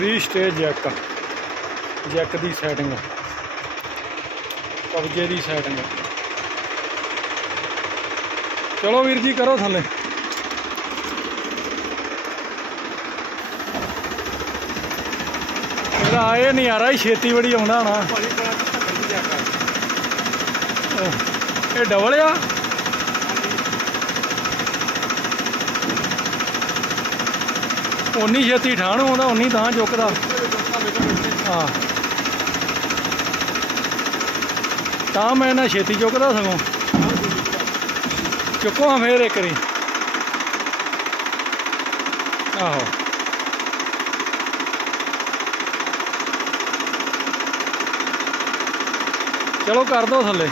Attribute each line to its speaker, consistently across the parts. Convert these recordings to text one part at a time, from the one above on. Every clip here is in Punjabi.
Speaker 1: 3 ਸਟੇਜ ਜੈਕ ਜੈਕ ਦੀ ਸੈਟਿੰਗ ਕਬਜੇ ਦੀ ਸੈਟਿੰਗ ਚਲੋ ਵੀਰ ਜੀ ਕਰੋ ਥੱਲੇ। ਇਹਦਾ ਇਹ ਨਜ਼ਾਰਾ ਹੀ ਛੇਤੀ ਬੜੀ ਆਉਂਦਾ ਹੋਣਾ। ਇਹ ਡਬਲ ਆ। ਉਨੀ ਛੇਤੀ ਠਾਣ ਆਉਂਦਾ ਉਨੀ ਤਾਂ ਚੁੱਕਦਾ। ਹਾਂ। ਤਾਂ ਮੈਂ ਨਾ ਛੇਤੀ ਚੁੱਕਦਾ ਸਗੋਂ। ਚੁੱਕੋ ਹਾਂ ਫੇਰ ਇੱਕ ਰੀ ਆਹੋ। ਚਲੋ ਕਰ ਦੋ ਥੱਲੇ।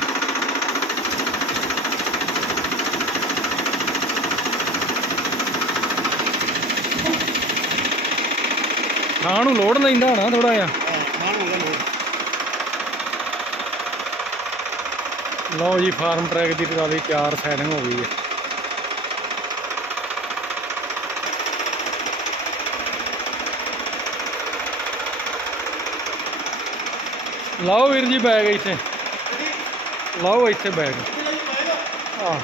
Speaker 1: ਥਾਂ ਨੂੰ ਲੋਡ ਲੈਂਦਾ ਹੋਣਾ ਥੋੜਾ ਜਿਹਾ। ਲਓ ਜੀ, ਫਾਰਮ ਟਰੈਕ ਦੀ ਟਰਾਲੀ ਤਿਆਰ ਸੈਟਿੰਗ ਹੋ ਗਈ ਹੈ। ਲਓ ਵੀਰ ਜੀ, ਬੈਗ ਇੱਥੇ। ਲਓ ਇੱਥੇ ਬੈਗ। ਆ